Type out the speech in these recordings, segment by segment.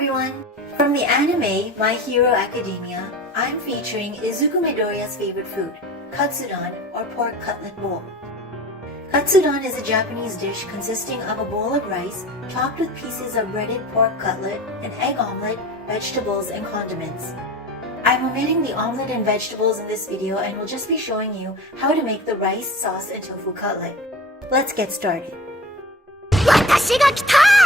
everyone! From the anime My Hero Academia, I'm featuring Izuku Midoriya's favorite food, katsudon or pork cutlet bowl. Katsudon is a Japanese dish consisting of a bowl of rice topped with pieces of breaded pork cutlet, an egg omelette, vegetables, and condiments. I'm omitting the omelette and vegetables in this video and will just be showing you how to make the rice, sauce, and tofu cutlet. Let's get started. 私が来た!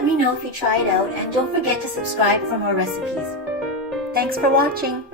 Let me know if you try it out and don't forget to subscribe for more recipes. Thanks for watching!